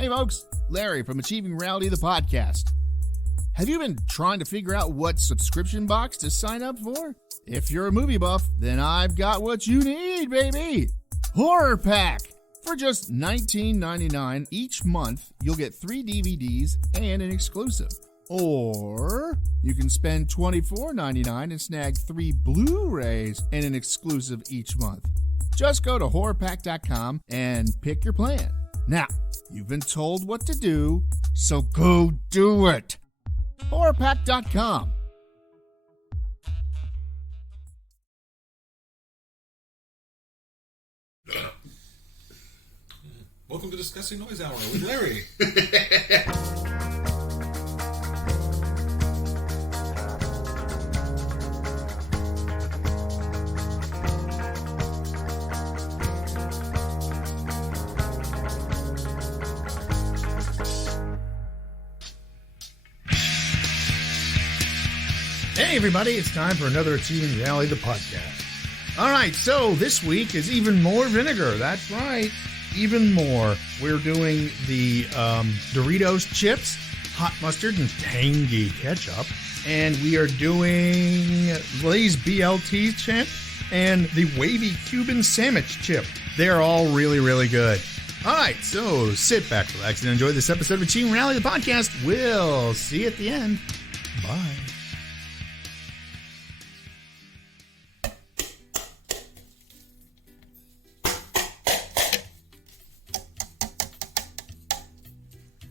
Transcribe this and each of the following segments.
Hey folks, Larry from Achieving Reality, the podcast. Have you been trying to figure out what subscription box to sign up for? If you're a movie buff, then I've got what you need, baby! Horror Pack! For just $19.99 each month, you'll get 3 DVDs and an exclusive. Or you can spend $24.99 and snag 3 Blu-rays and an exclusive each month. Just go to horrorpack.com and pick your plan. Now, you've been told what to do, so go do it. horrorpack.com. Welcome to Discussing Noise Hour with Larry. Hey everybody, it's time for another Achieving Reality, the podcast. All right, so this week is even more vinegar. That's right, even more. We're doing the Doritos chips, hot mustard, and tangy ketchup. And we are doing Lay's BLT chip and the wavy Cuban sandwich chip. They're all really, really good. All right, so sit back, relax, and enjoy this episode of Achieving Reality, the podcast. We'll see you at the end. Bye.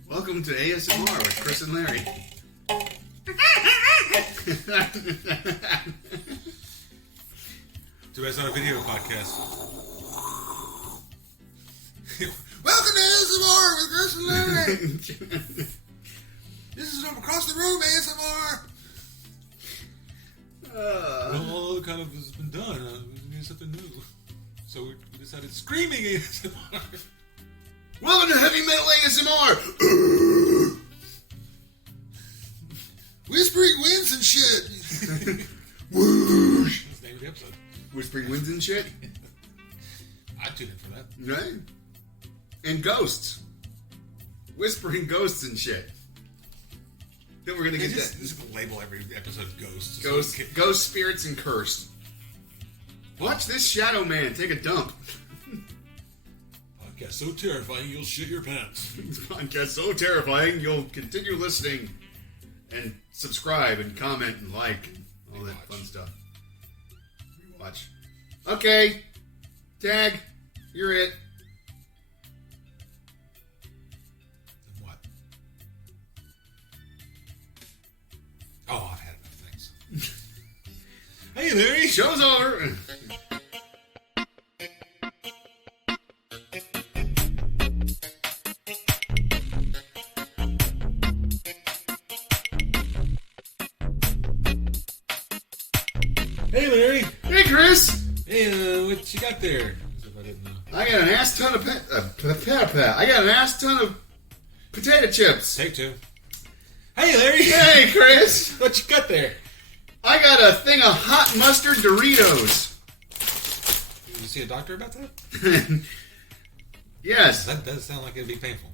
Welcome to ASMR with Chris and Larry. Too bad it's not a video podcast. Welcome to ASMR with Chris and Larry. This is from across the room, ASMR. Well, all the kind of has been done. We need something new. So we decided screaming ASMR. Welcome to Heavy Metal ASMR. Whispering winds and shit. Whoosh. That's the name of the episode. Whispering winds and shit. I'd tune in for that. Right? And ghosts. Whispering ghosts and shit. Then we're gonna get that. Just label every episode as ghosts. Ghost, spirits, and cursed. Watch this shadow man take a dump. Podcast so terrifying you'll shit your pants. This podcast so terrifying you'll continue listening and subscribe and comment and like and all that fun stuff. Rewatch. Okay. Tag. You're it. And what? Oh, I've had enough things. Hey, Larry. Show's over. Hey, Larry. Hey, Chris. Hey, what you got there? As if I didn't know. I got an ass ton of I got an ass ton of potato chips. Take 2. Hey, Larry. Hey, Chris. What you got there? I got a thing of hot mustard Doritos. Did you see a doctor about that? Yes. That does sound like it'd be painful.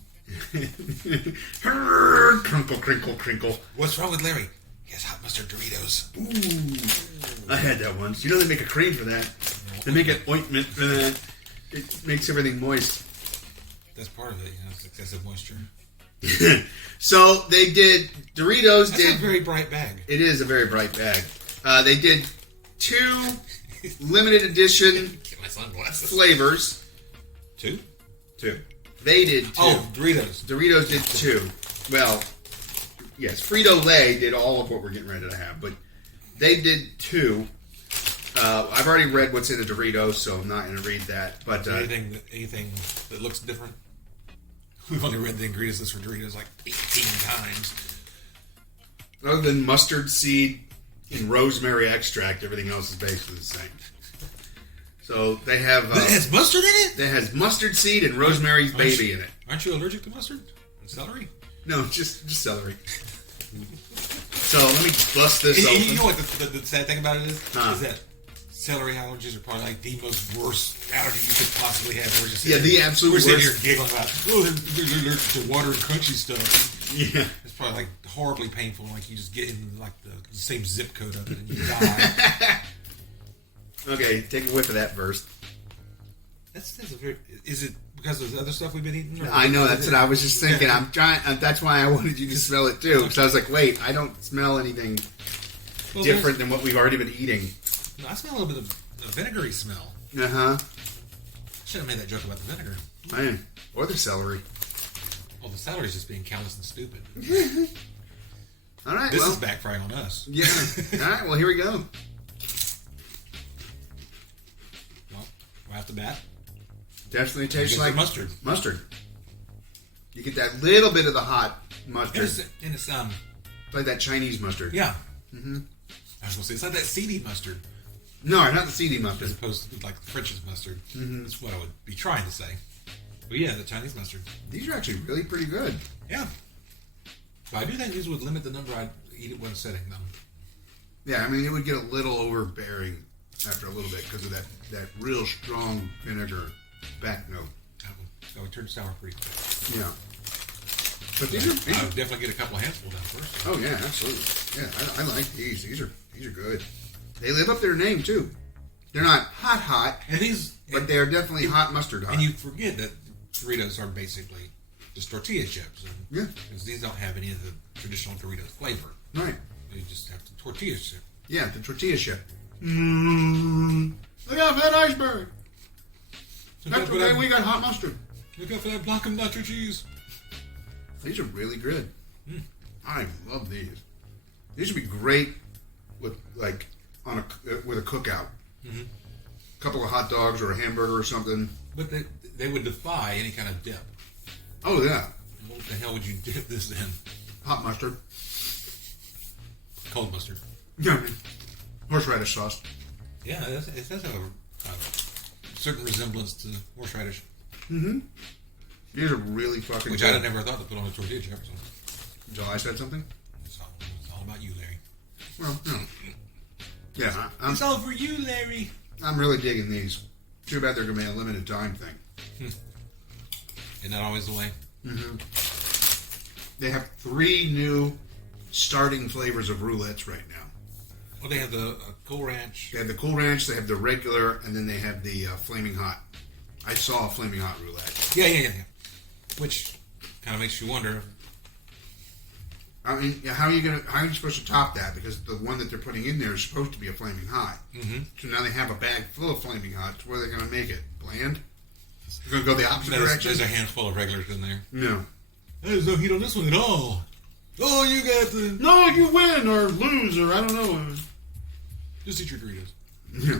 Crinkle, crinkle, crinkle. What's wrong with Larry? He has hot mustard Doritos. Ooh. I had that once. You know they make a cream for that. They make an ointment for that. It makes everything moist. That's part of it, it's excessive moisture. So they did Doritos. That's a very bright bag. It is a very bright bag. They did 2 limited edition Get my sunglasses. flavors. 2? 2. They did 2. Oh, Doritos. Doritos did 2. Well, yes, Frito-Lay did all of what we're getting ready to have, but they did 2. I've already read what's in a Dorito, so I'm not going to read that. But anything that looks different? We've only read the ingredients list for Doritos like 18 times. Other than mustard seed and rosemary extract, everything else is basically the same. So they have... it has mustard in it? That has mustard seed and rosemary's baby in it. Aren't you allergic to mustard? And celery? No, just celery. So let me bust this open. You know what the sad thing about it is? Huh. Is that celery allergies are probably like the most worst allergy you could possibly have. We're just the absolute we're sitting worst. here giggling about, they're allergic to water and crunchy stuff. Yeah. It's probably like horribly painful. Like you just get in like the same zip code of it and you die. Okay, take a whiff of that first. That's a very. Is it because of the other stuff we've been eating? I know, that's what I was just thinking. I'm trying. That's why I wanted you to smell it too. Because I was like, wait, I don't smell anything different than what we've already been eating. No, I smell a little bit of the vinegary smell. Uh huh. Should have made that joke about the vinegar. Man, or the celery. Well, the celery's just being callous and stupid. All right, This is backfiring on us. Yeah. All right, well, here we go. Well, right off the bat, Definitely tastes like mustard. Mustard. You get that little bit of the hot mustard. And it's like that Chinese mustard. yeah. Mm-hmm. I was gonna say it's like that seedy mustard No, not the seedy mustard. as opposed to like French's mustard. Mm-hmm. That's what I would be trying to say. But yeah, the Chinese mustard. These are actually really pretty good. Yeah. But I do think these would limit the number I'd eat at one sitting, though. Yeah, I mean, it would get a little overbearing after a little bit because of that real strong vinegar back note. That would turn sour pretty quick. Yeah. But these are... I would definitely get a couple handfuls down first. Oh, yeah, absolutely. Yeah, I like these. These are good. They live up their name, too. They're not hot, And these... but they are definitely hot mustard hot. And you forget that Doritos are basically just tortilla chips. And Yeah. because these don't have any of the traditional Doritos flavor. Right. They just have the tortilla chip. Yeah, the tortilla chip. Look out for that iceberg. That's okay, we got hot mustard. Look out for that block of nacho cheese. These are really good. I love these. These would be great with with a cookout. Mm-hmm. A couple of hot dogs or a hamburger or something. But they would defy any kind of dip. Oh yeah. What the hell would you dip this in? Hot mustard. Cold mustard. Yeah. Horseradish sauce. Yeah, it does have a certain resemblance to horseradish. Mm-hmm. These are really fucking Which good. I never thought to put on a tortilla chip. So. Until I said something? It's all about you, Larry. Well, no. Yeah, It's all for you, Larry. I'm really digging these. Too bad they're going to be a limited time thing. Isn't that always the way? Mm-hmm. They have 3 new starting flavors of roulettes right now. Well, they have the Cool Ranch. They have the Cool Ranch, they have the regular, and then they have the Flaming Hot. I saw a Flaming Hot roulette. Yeah. Which kind of makes you wonder. I mean, how are you supposed to top that? Because the one that they're putting in there is supposed to be a Flaming Hot. Mm-hmm. So now they have a bag full of Flaming Hots. What are they going to make it? Bland? They're going to go the opposite direction? There's a handful of regulars in there. No. There's no heat on this one at all. Oh, you got the... No, you win or lose or I don't know. Just eat your Doritos. Yeah.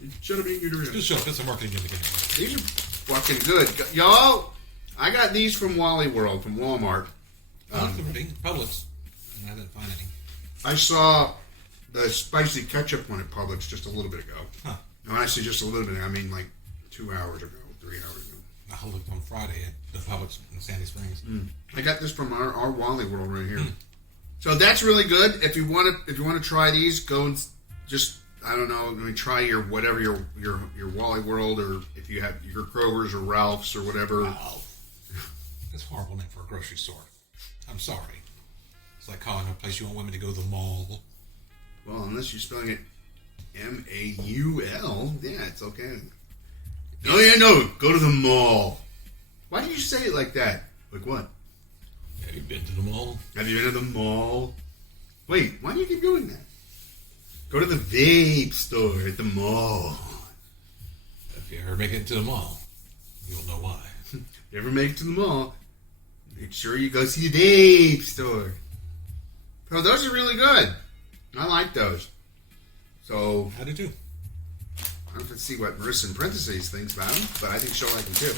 You should have eaten your Doritos. Just show up. That's a marketing gimmick. These are fucking good. Y'all, I got these from Wally World, from Walmart. Publix. And I didn't find any. I saw the spicy ketchup one at Publix just a little bit ago. Huh. And when I say just a little bit, I mean like 2 hours ago, 3 hours ago. I looked on Friday at the Publix in Sandy Springs. I got this from our Wally World right here. So that's really good. If you want to try these, go and just try your whatever your Wally World, or if you have your Kroger's or Ralph's or whatever. Wow. That's a horrible name for a grocery store. I'm sorry. It's like calling a place you want women to go to the mall. Well, unless you're spelling it M-A-U-L, yeah, it's okay. Oh yeah, no, go to the mall. Why do you say it like that? Like what? Have you been to the mall? Have you been to the mall? Wait, why do you keep doing that? Go to the vape store at the mall. If you ever make it to the mall, you'll know why. You ever make it to the mall, make sure you go see the vape store. So those are really good. I like those. So I do too. I don't have to see what Marissa in parentheses thinks about them, but I think she'll like them too.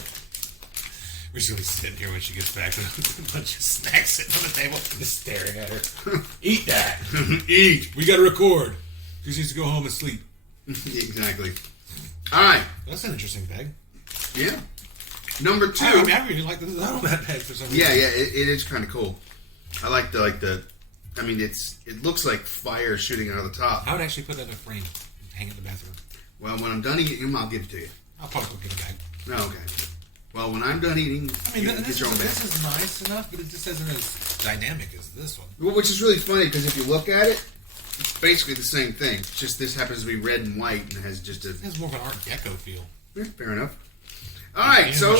We're just going to be sitting here when she gets back with a bunch of snacks sitting on the table, just staring at her. Eat that. Eat. We got to record. She needs to go home and sleep. Exactly. All right. That's an interesting bag. Yeah. Number 2. I really like the design on that bag for some reason. Yeah, it is kind of cool. I like the. I mean, it looks like fire shooting out of the top. I would actually put that in a frame, hang in the bathroom. Well, when I'm done eating them, I'll give it to you. I'll probably go get it back. Oh, okay. Well, when I'm done eating, I mean, get your own bag. this is nice enough, but it just isn't as dynamic as this one. Well, which is really funny because if you look at it, it's basically the same thing. It's just this happens to be red and white and has just a... It has more of an Art Deco feel. Yeah, fair enough. All right, so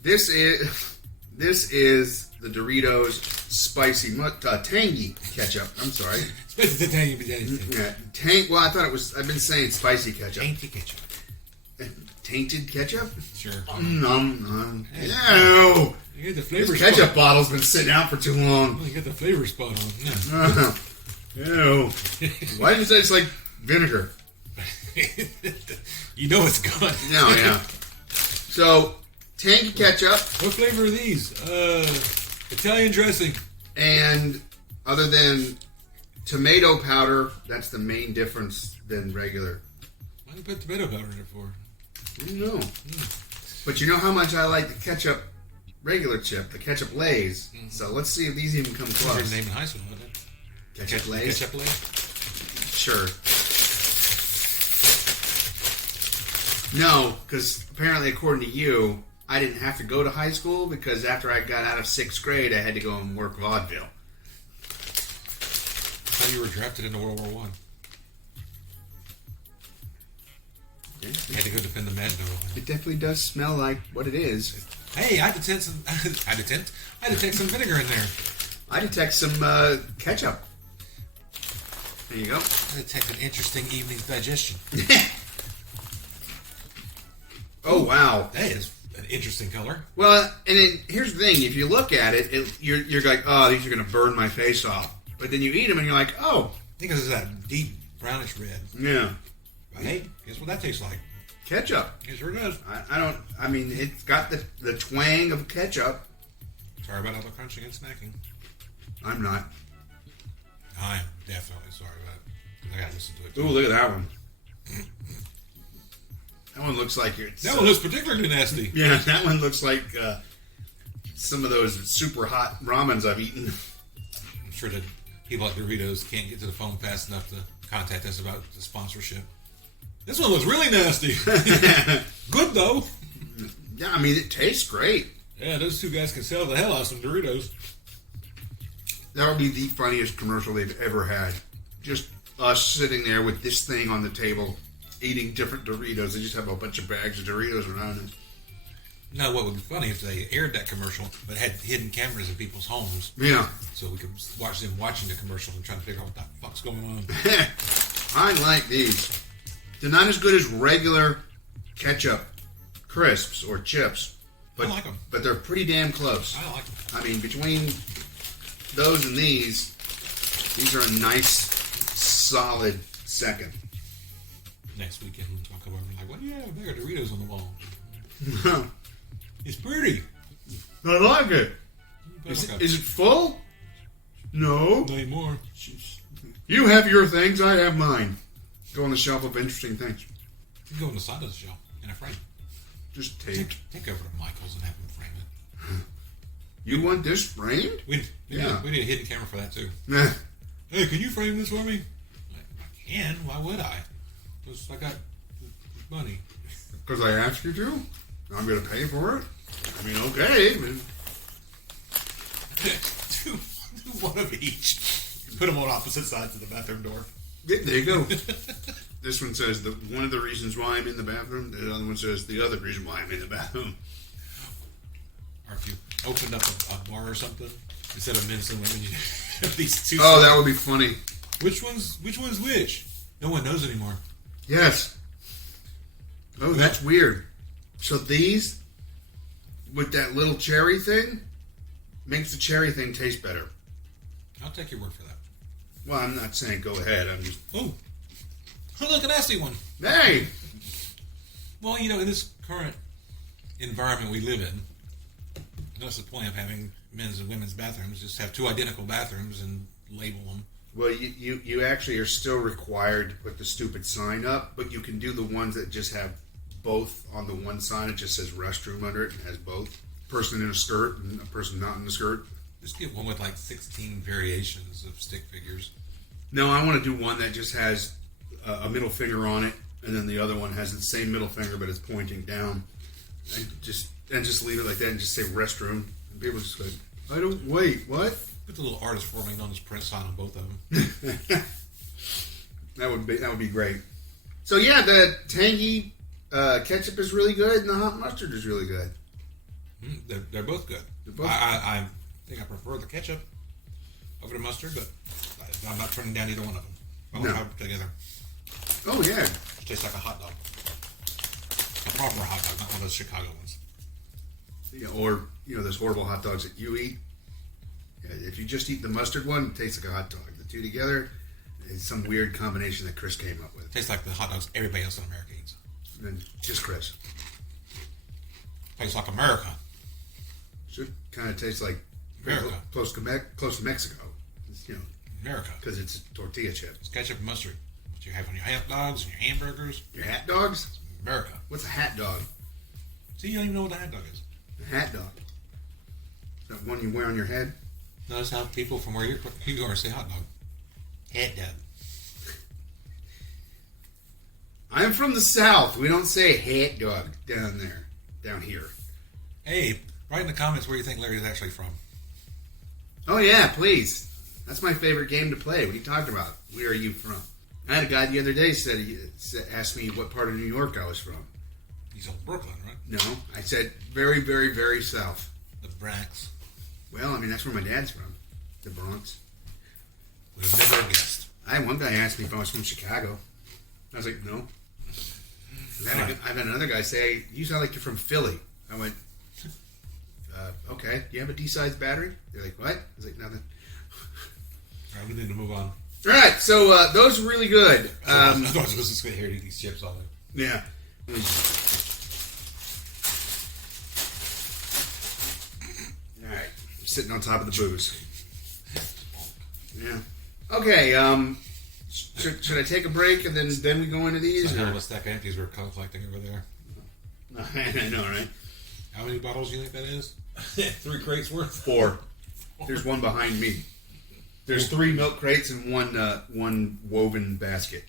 this is the Doritos spicy tangy ketchup. I'm sorry. Spicy tangy. Yeah, well, I thought it was. I've been saying spicy ketchup. Tainted ketchup. Tainted ketchup? Sure. Ew. You get the flavor. This ketchup bottle's been sitting out for too long. Well, you get the flavor spot on. Yeah. Ew. Why did you say it's like vinegar? You know it's good. No, yeah. So, tangy ketchup. What flavor are these? Italian dressing. And other than tomato powder, that's the main difference than regular. Why do you put tomato powder in it for? I don't know. But you know how much I like the ketchup regular chip, the ketchup Lay's. Mm-hmm. So let's see if these even come close. Your name in high school, wasn't it? Ketchup Lay's? Ketchup Lay's? Sure. No, because apparently, according to you, I didn't have to go to high school because after I got out of 6th grade, I had to go and work vaudeville. I thought you were drafted into World War One. You had to go defend the Madno. It definitely does smell like what it is. Hey, I detect some. I detect some vinegar in there. I detect some ketchup. There you go. I detect an interesting evening's digestion. Oh wow, that is an interesting color. Well, and here's the thing: if you look at it, you're like, oh, these are going to burn my face off. But then you eat them, and you're like, oh, I think it's that deep brownish red. Yeah. Hey, guess what that tastes like? Ketchup. It sure does. I mean, it's got the twang of ketchup. Sorry about all the crunching and snacking. I'm not. I'm definitely sorry about it. I got to listen to it too. Ooh, look at that one. That one looks like that one looks particularly nasty. Yeah, that one looks like some of those super hot ramens I've eaten. I'm sure that people at Doritos can't get to the phone fast enough to contact us about the sponsorship. This one looks really nasty. Good though. Yeah, I mean it tastes great. Yeah, those two guys can sell the hell out of some Doritos. That would be the funniest commercial they've ever had. Just us sitting there with this thing on the table, eating different Doritos. They just have a bunch of bags of Doritos around us. No, what would be funny if they aired that commercial but had hidden cameras in people's homes. Yeah. So we could watch them watching the commercial and trying to figure out what the fuck's going on. I like these. They're not as good as regular ketchup crisps or chips. But, I like them. But they're pretty damn close. I like them. I mean, between those and these are a nice, solid second. Next weekend, we'll talk about it. Like, what do you have there? Doritos on the wall. It's pretty. I like it. Is it full? No. Not anymore. You have your things, I have mine. Go on the shelf of interesting things. You can go on the side of the shelf in a frame. Just take over to Michael's and have him frame it. You want this framed? We need a hidden camera for that too. Nah. Hey, can you frame this for me? I can. Why would I? Because I got money. Because I asked you to? I'm going to pay for it? I mean, okay. do one of each. Put them on opposite sides of the bathroom door. Yeah, there you go. This one says one of the reasons why I'm in the bathroom. The other one says the other reason why I'm in the bathroom. Or if you opened up a bar or something, instead of men's and women, you have these two. Oh, that would be funny. Which one's which? No one knows anymore. Yes. Oh, that's weird. So these, with that little cherry thing, makes the cherry thing taste better. I'll take your word for that. Well, I'm not saying go ahead. I'm just... Oh, look, a nasty one. Hey! Well, in this current environment we live in, that's the point of having men's and women's bathrooms. Just have two identical bathrooms and label them. Well, you actually are still required to put the stupid sign up, but you can do the ones that just have both on the one sign. It just says restroom under it and has both. Person in a skirt and a person not in a skirt. Just get one with like 16 variations of stick figures. No, I want to do one that just has a middle finger on it, and then the other one has the same middle finger, but it's pointing down. And just leave it like that and just say restroom. And people just go, I don't, wait, what? Put the little artist forming on this print sign on both of them. That would be great. So yeah, the tangy ketchup is really good, and the hot mustard is really good. They're both good. I think I prefer the ketchup over the mustard, but I'm not turning down either one of them. I want to have them together. Oh yeah, It tastes like a hot dog. A proper hot dog, not one of those Chicago ones. yeah, or those horrible hot dogs that you eat. Yeah, if you just eat the mustard one, it tastes like a hot dog. The two together is some weird combination that Chris came up with. Tastes like the hot dogs everybody else in America eats. And just Chris. Tastes like America. Should kind of taste like America. Close to Mexico. It's, America. because it's tortilla chips. It's ketchup and mustard. What you have on your hot dogs and your hamburgers. Your hat dogs? America. What's a hat dog? See, you don't even know what a hat dog is. A hat dog. That one you wear on your head? Notice how people from where you are say hot dog. Hat dog. I'm from the South. We don't say hat dog down here. Hey, write in the comments where you think Larry is actually from. Oh yeah, please. That's my favorite game to play. What are you talking about? Where are you from? I had a guy the other day asked me what part of New York I was from. He's from Brooklyn, right? No, I said very, very, very south. The Bronx. Well, I mean that's where my dad's from, the Bronx. Would have never guessed. I had one guy ask me if I was from Chicago. I was like, no. I've had another guy say, you sound like you're from Philly. I went, okay. Do you have a D-size battery? They're like, what? I was like, nothing. All right, we need to move on. All right, so those are really good. I thought I was just going to hear these chips all day. Yeah. All right, I'm sitting on top of the booze. Yeah. Okay. Should I take a break and then we go into these? It's a hell of a stack of empties we're collecting over there. I know, right? How many bottles do you think that is? 3 crates worth? 4. There's one behind me. There's 3 milk crates and one woven basket.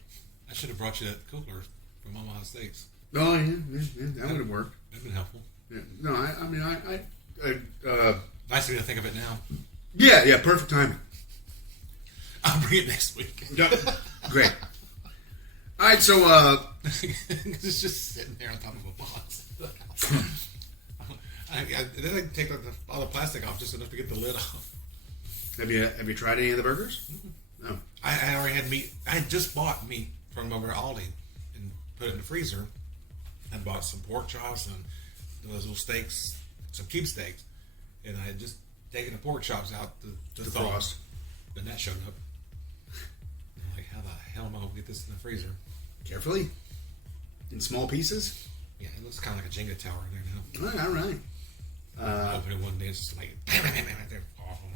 I should have brought you that cooler from Omaha Steaks. Oh yeah, that would have worked. That'd been helpful. Yeah. No, I mean, Nice of you to think of it now. Yeah, perfect timing. I'll bring it next week. Great. All right, so it's just sitting there on top of a box. Then I take all the plastic off just enough to get the lid off. have you tried any of the burgers? Mm-hmm. No. I already had meat. I had just bought meat from over at Aldi and put it in the freezer. I bought some pork chops and those little steaks, some cube steaks, and I had just taken the pork chops out to thaw. Frost. Then that showed up. I'm like, how the hell am I going to get this in the freezer? Carefully. In small pieces. Yeah, it looks kind of like a Jenga tower in there now. All right. I opened it one day, it's just like, bam, bam, bam, bam, they're awful.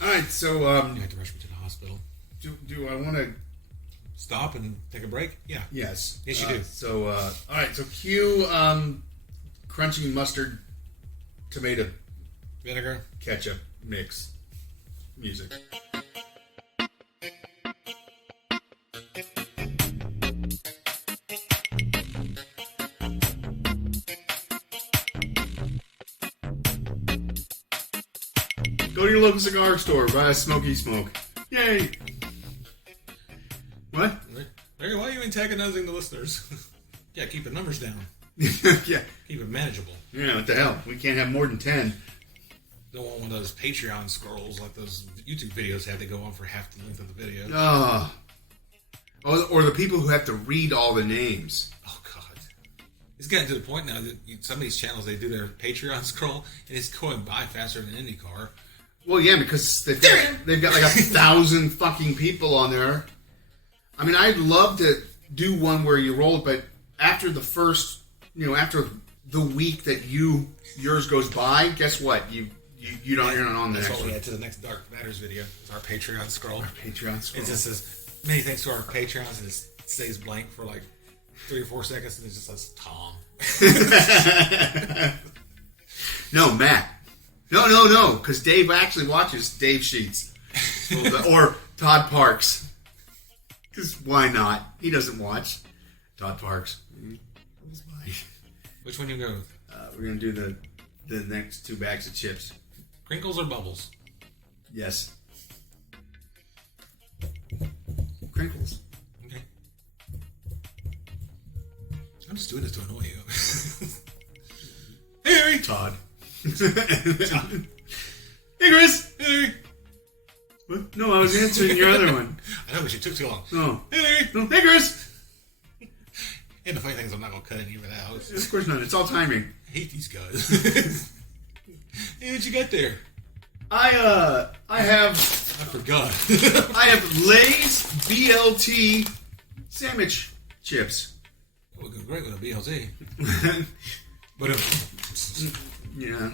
All right, so You had to rush me to the hospital. do I want to? Stop and take a break? Yeah. Yes. Yes, you do. So all right, so cue crunchy mustard, tomato, Vinegar. ketchup mix music. Go to your local cigar store, buy a Smoky Smoke. Yay! What? Larry, why are you antagonizing the listeners? Yeah, keep the numbers down. Yeah. Keep it manageable. Yeah, what the hell? We can't have more than 10. Don't want one of those Patreon scrolls like those YouTube videos have to go on for half the length of the video. Oh, or the people who have to read all the names. Oh, God. It's getting to the point now that some of these channels, they do their Patreon scroll, and it's going by faster than IndyCar. Well, yeah, because they've got like 1,000 fucking people on there. I mean, I'd love to do one where you roll it, but after the first, after the week that yours goes by, guess what? You're not on the That's next what we one. had to the next Dark Matters video. It's our Patreon scroll. Patreon scroll. It just says, many thanks to our Patreons, and it stays blank for like 3 or 4 seconds, and it just says, Tom. No, Matt. No, because Dave actually watches Dave Sheets. Or Todd Parks. Because why not? He doesn't watch. Todd Parks. Which one you go with? We're going to do the next 2 bags of chips. Crinkles or bubbles? Yes. Crinkles. Okay. I'm just doing this to annoy you. Hey, Harry! Todd. Todd. Hey, Chris! Hey, Harry! What? No, I was answering your other one. I know, but you took too long. No. Hey, Harry! No. Hey, Chris! And the funny thing is, I'm not going to cut any of it out. Of course not. It's all timing. I hate these guys. Hey, what you got there? I have I forgot. I have Lay's BLT sandwich chips. That would go great with a BLT. But Yeah.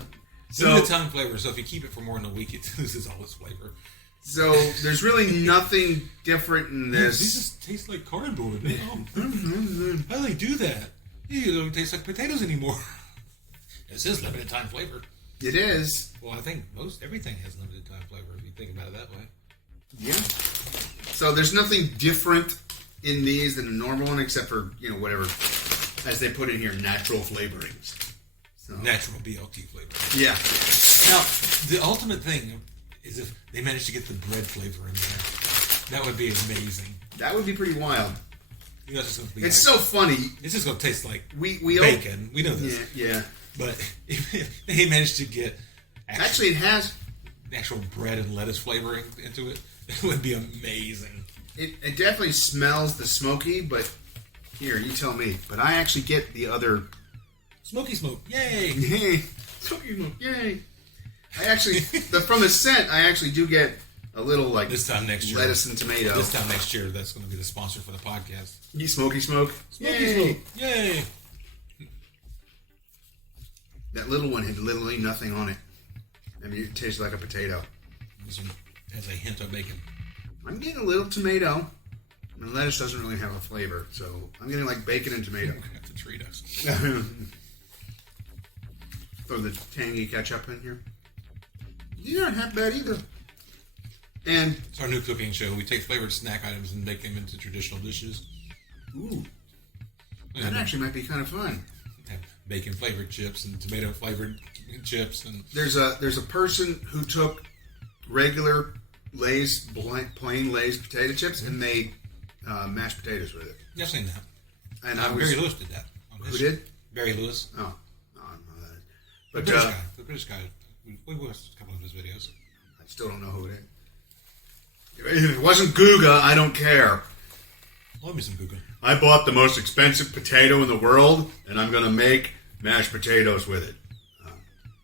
so the tongue flavor, so if you keep it for more than a week, it loses all its flavor. So there's really nothing different in These this. just taste like cardboard. How do they do that? They don't taste like potatoes anymore. It says limited time flavor. It is. Well, I think everything has limited time flavor if you think about it that way. Yeah. So there's nothing different in these than a normal one, except for whatever, as they put in here, natural flavorings. So. Natural BLT flavor. Yeah. Now, the ultimate thing is if they managed to get the bread flavor in there. That would be amazing. That would be pretty wild. You know, it's It's so funny. It's just going to taste like We bacon. We know this. Yeah. But if they managed to get Actually, it has. actual bread and lettuce flavoring into it, it would be amazing. It definitely smells the smoky, but here, you tell me. But I actually get the other. Smoky smoke. Yay! Yay! Smoky smoke. Yay! I actually, from the scent, I actually do get a little like This time next year. lettuce and tomato. This time next year, that's going to be the sponsor for the podcast. You smoky smoke. Smoky Yay! smoke. Yay! That little one had literally nothing on it. I mean, it tastes like a potato. This one has a hint of bacon. I'm getting a little tomato. And lettuce doesn't really have a flavor, so I'm getting like bacon and tomato. We're going to have to treat us. Throw the tangy ketchup in here. These aren't half bad either. And It's our new cooking show. We take flavored snack items and make them into traditional dishes. ooh, that And actually might be kind of fun. have bacon flavored chips and tomato flavored chips and There's a person who took regular Lay's plain Lay's potato chips and made mashed potatoes with it. yeah, I've seen that. And Barry Lewis did that. who did? Barry Lewis. Oh, no, I don't know that. The But British guy. The British guy. We watched a couple of his videos. I still don't know who it is. If it wasn't Guga, I don't care. Love me some Google. I bought the most expensive potato in the world, and I'm going to make mashed potatoes with it.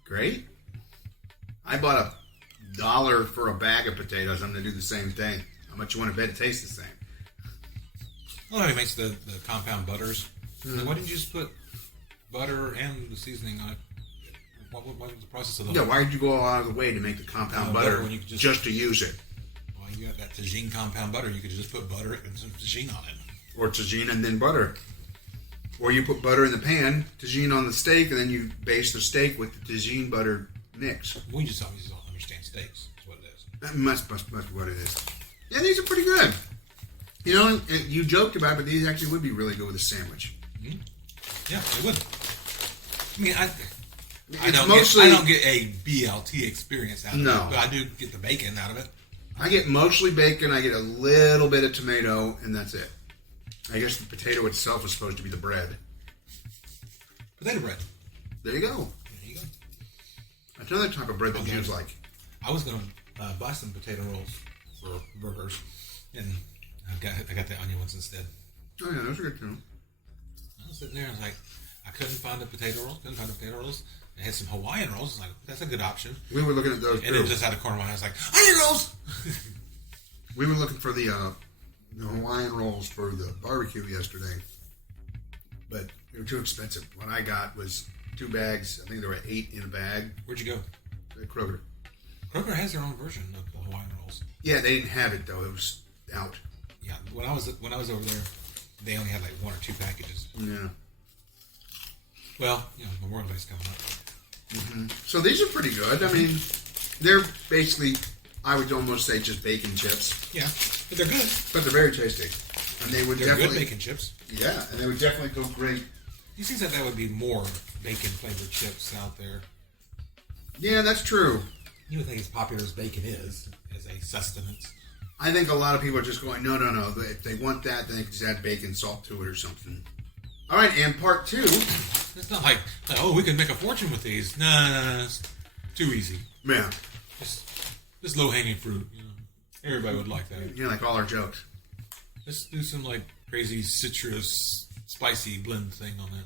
Great. I bought $1 for a bag of potatoes. I'm going to do the same thing. How much you want to bet it tastes the same? Oh, he makes the compound butters. Like, why didn't you just put butter and the seasoning on it? What was the process of the Yeah, why did you go all out of the way to make the compound butter when you could just to use it? Well, you got that tagine compound butter. You could just put butter and some tagine on it. Or tagine and then butter. Or you put butter in the pan, tagine on the steak, and then you baste the steak with the tagine butter mix. We just obviously don't understand steaks. That's what it is. That must be what it is. Yeah, these are pretty good. You know, you joked about it, but these actually would be really good with a sandwich. Mm-hmm. Yeah, they would. I mean, I It's don't get a BLT experience out of No. it, but I do get the bacon out of it. I get mostly bacon, I get a little bit of tomato, and that's it. I guess the potato itself is supposed to be the bread. Potato bread. There you go. There you go. That's another type of bread that Jews like. I was going to buy some potato rolls for burgers, and I got the onion ones instead. Oh yeah, those are good too. I was sitting there, I was like, I couldn't find the potato rolls. They had some Hawaiian rolls. I was like, that's a good option. We were looking at those And too. then just out of the corner of my eye, I was like, onion rolls! We were looking for the Hawaiian rolls for the barbecue yesterday, but they were too expensive. What I got was 2 bags. I think there were 8 in a bag. Where'd you go? At Kroger. Kroger has their own version of the Hawaiian rolls. Yeah, they didn't have it though. It was out. Yeah, when I was over there, they only had like 1 or 2 packages. Yeah. Well, you know, Memorial Day's coming up. Mm-hmm. So these are pretty good. I mean, they're basically, I would almost say, just bacon chips, Yeah, but they're good. but they're very tasty. And they would They're definitely... good bacon chips. Yeah, and they would definitely go great. You think that would be more bacon-flavored chips out there? Yeah, that's true. You would think as popular as bacon is, as a sustenance. I think a lot of people are just going, no. If they want that, then they can just add bacon, salt to it or something. All right, and part 2. It's not like, we can make a fortune with these. Nah, it's too easy. Yeah. Just low-hanging fruit. You know, everybody would like that. Yeah, like all our jokes. Let's do some like crazy citrus, spicy blend thing on that.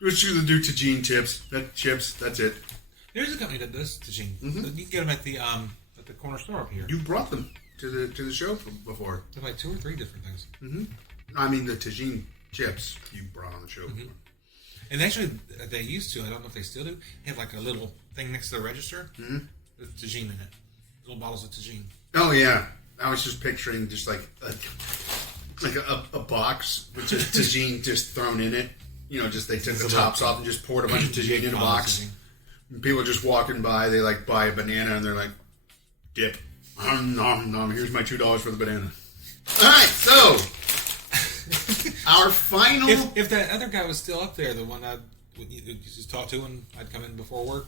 Let's do tagine chips. That's it. There's a company that does tagine. You can get them at the corner store up here. You brought them to the show before. There's like 2 or 3 different things. I mean, the tagine chips you brought on the show. And actually, they used to. I don't know if they still do. Have like a little thing next to the register with tagine in it. Little bottles of tagine. Oh yeah, I was just picturing just like a box with just tagine just thrown in it. You know, just they took the tops off and just poured a bunch of tagine in a box. And people just walking by, they like buy a banana and they're like, dip. Here's my $2 for the banana. All right, so our final. If that other guy was still up there, the one I would just talk to and I'd come in before work,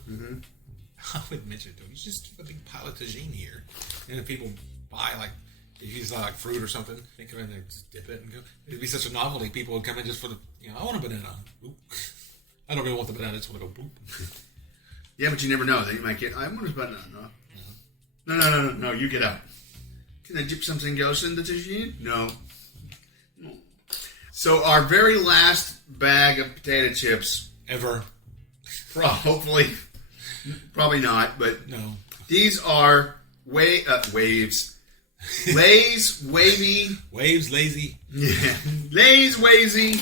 I would mention it to him. You just keep a big pile of tagine here, and if people buy like. If you like fruit or something, they come in there, just dip it and go. It'd be such a novelty. People would come in just for the, I want a banana. Boop. I don't really want the banana. I just want to go boop. Yeah, but you never know. Then you might get, I want a banana. No, you get out. Can I dip something else in the tagine? No. So our very last bag of potato chips. Ever. Hopefully. Probably not, but. No. These are waves. Lay's wavy. Waves lazy. Yeah. Lay's wavy.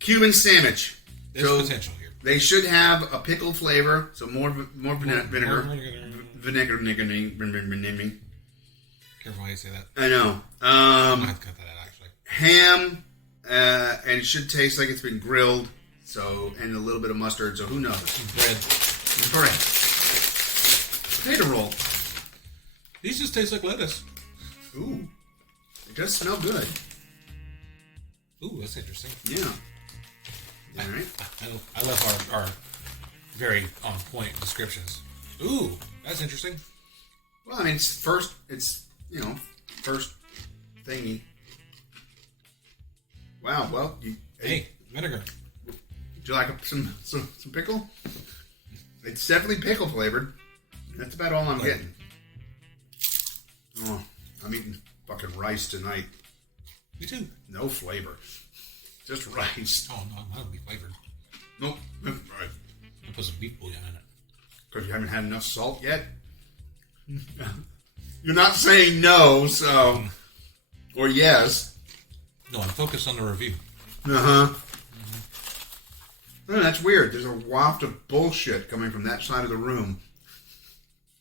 Cuban sandwich. There's potential here. They should have a pickle flavor, so more vinegar. Vinegar. Careful how you say that. I know. I have to cut that out, actually. Ham, and it should taste like it's been grilled. So, and a little bit of mustard. So who knows? Bread. Potato roll. These just taste like lettuce. Ooh. It does smell good. Ooh, that's interesting. Yeah. All right. I love our very on point descriptions. Ooh, that's interesting. Well, I mean, first thingy. Wow. Well, hey, vinegar. Would you like some pickle? It's definitely pickle flavored. That's about all I'm getting. Oh, I'm eating fucking rice tonight. Me too. No flavor. Just rice. Oh, no, mine would be flavored. Nope. Right. I'll put some beef bouillon in it. Because you haven't had enough salt yet? You're not saying no, so... Or yes. No, I'm focused on the review. Uh-huh. Oh, that's weird. There's a waft of bullshit coming from that side of the room.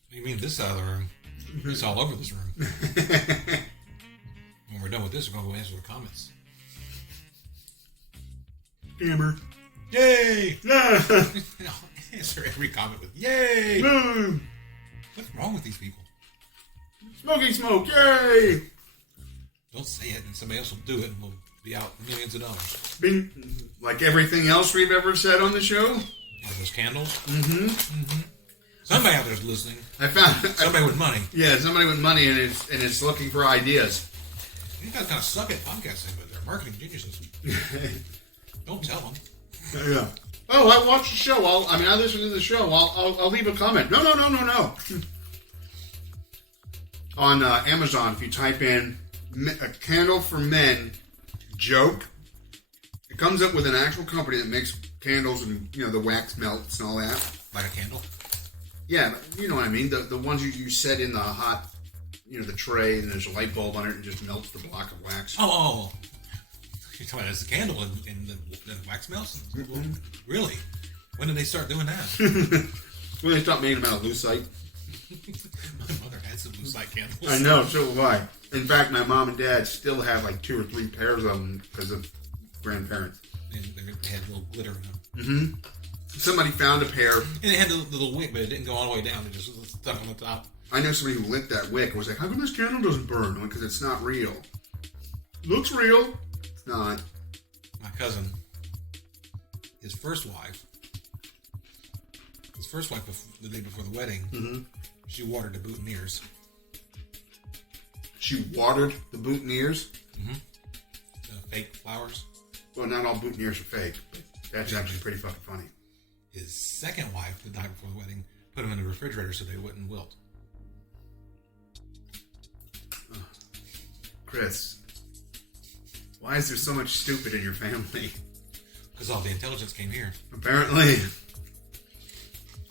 What do you mean this side of the room? It's all over this room. When we're done with this, we're going to go answer the comments. Gamer. Yay! Answer every comment with yay! What's wrong with these people? Smoking smoke, yay! Don't say it and somebody else will do it and we'll be out millions of dollars. Like everything else we've ever said on the show? Yeah, those candles? Mm-hmm. Somebody out there's listening. I found somebody with money. Yeah, somebody with money and it's looking for ideas. You guys kind of suck at podcasting, but they're marketing geniuses. Don't tell them. Yeah. Oh, I watched the show. I listen to the show. I'll leave a comment. No. On Amazon, if you type in a candle for men joke, it comes up with an actual company that makes candles and the wax melts and all that. Like a candle? Yeah, you know what I mean. The ones you set in the hot, the tray, and there's a light bulb on it, and it just melts the block of wax. Oh. You're talking about as a candle and the wax melts? Mm-hmm. Well, really? When did they start doing that? When they stopped making them out of lucite. My mother had some lucite candles. I know, so have I. In fact, my mom and dad still have like 2 or 3 pairs of them because of grandparents. And they had a little glitter in them. Mm-hmm. Somebody found a pair. And it had a little wick, but it didn't go all the way down. It just was stuck on the top. I know somebody who lit that wick and was like, how come this candle doesn't burn? Because it's not real. looks real. It's not. My cousin, his first wife, the day before the wedding, she watered the boutonnieres. She watered the boutonnieres? Mm-hmm. The fake flowers. Well, not all boutonnieres are fake, but that's actually pretty fucking funny. His second wife, the night before the wedding, put them in the refrigerator so they wouldn't wilt. Chris, why is there so much stupid in your family? Because all the intelligence came here. Apparently.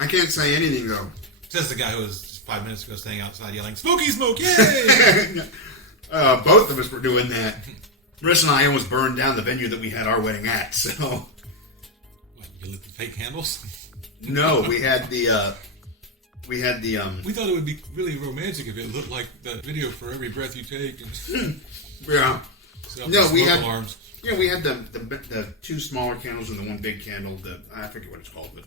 I can't say anything, though. Says the guy who was just 5 minutes ago standing outside yelling, "Smoky smoke, yay!" Both of us were doing that. Marissa and I almost burned down the venue that we had our wedding at, so... What, you lit the fake candles? No, we had the... We thought it would be really romantic if it looked like that video For Every Breath You Take. And yeah. No, we had alarms. Yeah, we had the two smaller candles and the one big candle. I forget what it's called, but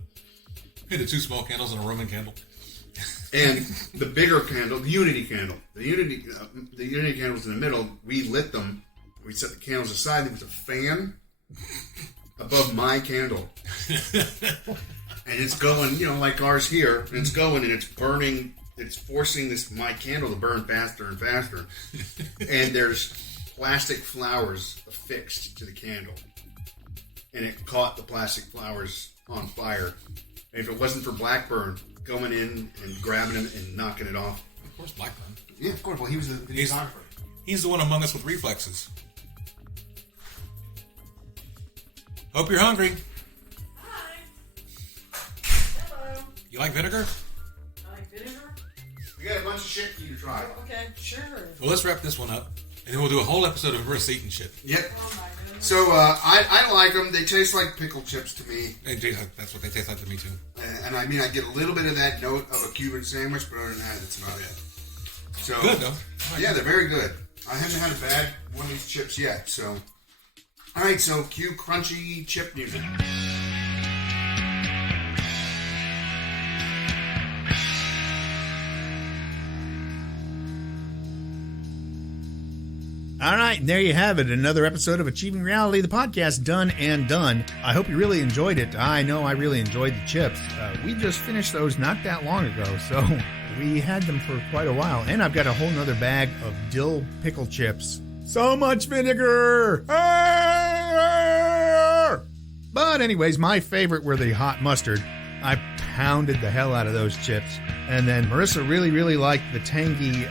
we had the two small candles and a Roman candle. And the bigger candle, the Unity candle. The Unity candles in the middle. We lit them. We set the candles aside. There was a fan above my candle. And it's going, like ours here. And it's going and it's burning. It's forcing my candle to burn faster and faster. And there's plastic flowers affixed to the candle. And it caught the plastic flowers on fire. And if it wasn't for Blackburn going in and grabbing him and knocking it off. Of course, Blackburn. Yeah, of course. Well, he was the videographer. He's the one among us with reflexes. Hope you're hungry. Hi. Hello. You like vinegar? I like vinegar? We got a bunch of shit for you to try. Okay, sure. Well, let's wrap this one up. And then we'll do a whole episode of Marissa eating shit. Yep. Oh my goodness. So, I like them. They taste like pickle chips to me. That's what they taste like to me, too. And I mean, I get a little bit of that note of a Cuban sandwich, but other than that, that's about it. So, Good, though. Yeah, they're very good. I haven't had a bad one of these chips yet, so. All right, so cue crunchy chip music. All right, and there you have it. Another episode of Achieving Reality, the podcast, done and done. I hope you really enjoyed it. I know I really enjoyed the chips. We just finished those not that long ago, so we had them for quite a while. And I've got a whole nother bag of dill pickle chips. So much vinegar! But anyways, my favorite were the hot mustard. I pounded the hell out of those chips. And then Marissa really, really liked the tangy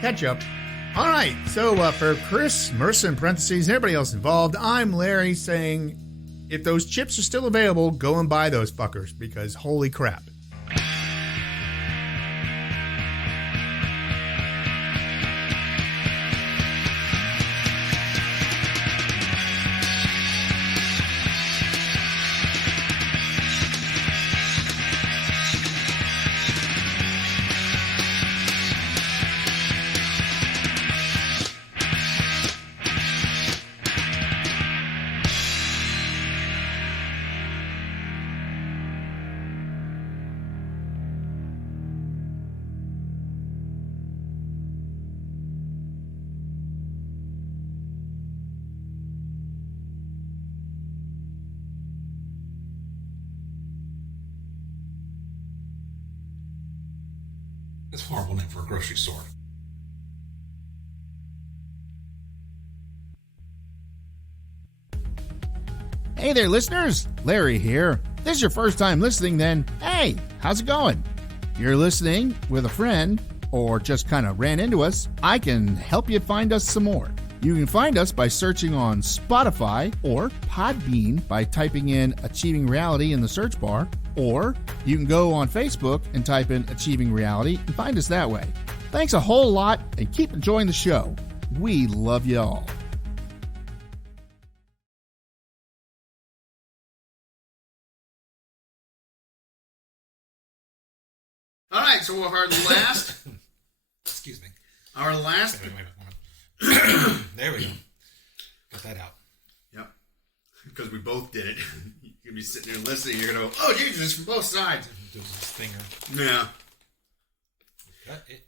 ketchup. All right, so for Chris, Marissa in parentheses, and everybody else involved, I'm Larry saying, if those chips are still available, go and buy those fuckers, because holy crap. That's a horrible name for a grocery store. Hey there, listeners. Larry here. If this is your first time listening, then hey, how's it going? You're listening with a friend or just kind of ran into us, I can help you find us some more. You can find us by searching on Spotify or Podbean by typing in Achieving Reality in the search bar, or you can go on Facebook and type in Achieving Reality and find us that way. Thanks a whole lot and keep enjoying the show. We love you all. All right, so our last... Excuse me. Our last... Wait. There we go. Got that out. Yep. Because we both did it. You're going to be sitting there listening. You're going to go, oh, Jesus, it's from both sides. Do this stinger. Yeah. Cut it